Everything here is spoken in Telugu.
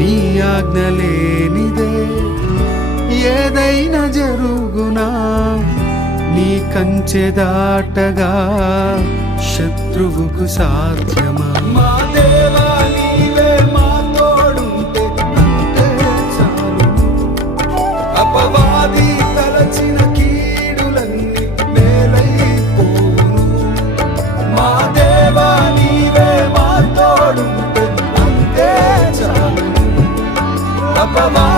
నీ ఆజ్ఞ లేనిదే ఏదైనా జరుగునా, నీ కంచె దాటగా శత్రువుకు సాధ్యమా? మా దేవా నీవే మా తోడుంటే అంతే చాలు. అపవాది తలచిన కీడులన్నీ మేలైపోవును. మా దేవా నీవే మా తోడుంటే అంతే చాలు. అపవాది